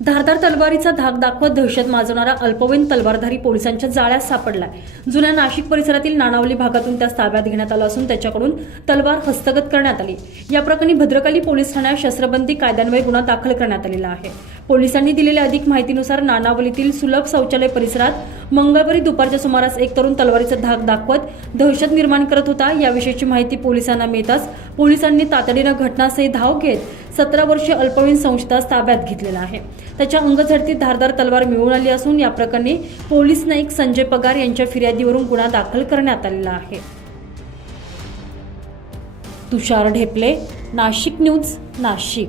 धारदार तलवारीचा धाक दाखवत दहशत माजवणारा अल्पवयीन तलवारधारी पोलिसांच्या जाळ्यात सापडलाय. जुन्या नाशिक परिसरातील नाणावली भागातून त्यास ताब्यात घेण्यात आलं असून त्याच्याकडून तलवार हस्तगत करण्यात आली. या प्रकरणी भद्रकाली पोलीस ठाण्यात शस्त्रबंदी कायद्यान्वये गुन्हा दाखल करण्यात आलेला आहे. पोलिसांनी दिलेल्या अधिक माहितीनुसार नानावलीतील सुलभ शौचालय परिसरात मंगळवारी दुपारच्या सुमारास एक तरुण तलवारीचा धाक दाखवत दहशत निर्माण करत होता. याविषयीची माहिती पोलिसांना मिळताच पोलिसांनी तातडीनं घटनास्थळी धाव घेत सतरा वर्षीय अल्पवयीन संशयितास ताब्यात घेतलेला आहे. त्याच्या अंगझडतीत धारदार तलवार मिळून आली असून या प्रकरणी पोलीस नाईक संजय पगार यांच्या फिर्यादीवरून गुन्हा दाखल करण्यात आलेला आहे. तुषार ढेपले नाशिक न्यूज नाशिक.